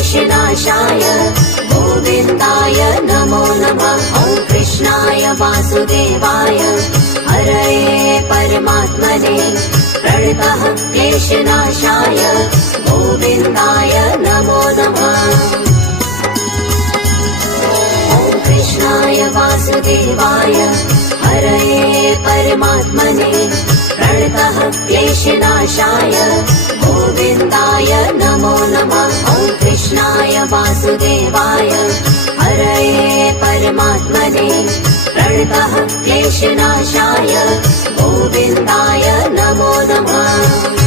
क्लेशनाशाय गोविन्दाय नमो नमः। ॐ कृष्णाय वासुदेवाय हरये परमात्मने प्रणतः क्लेशनाशाय गोविन्दाय नमो नमः। ॐ कृष्णाय वासुदेवाय हरये परमात्मने प्रणतः क्लेशनाशाय गोविन्दाय नमो नमः। ॐ कृष्णाय वासुदेवाय हरये परमात्मने प्रणतः क्लेशनाशाय गोविन्दाय नमो नमः।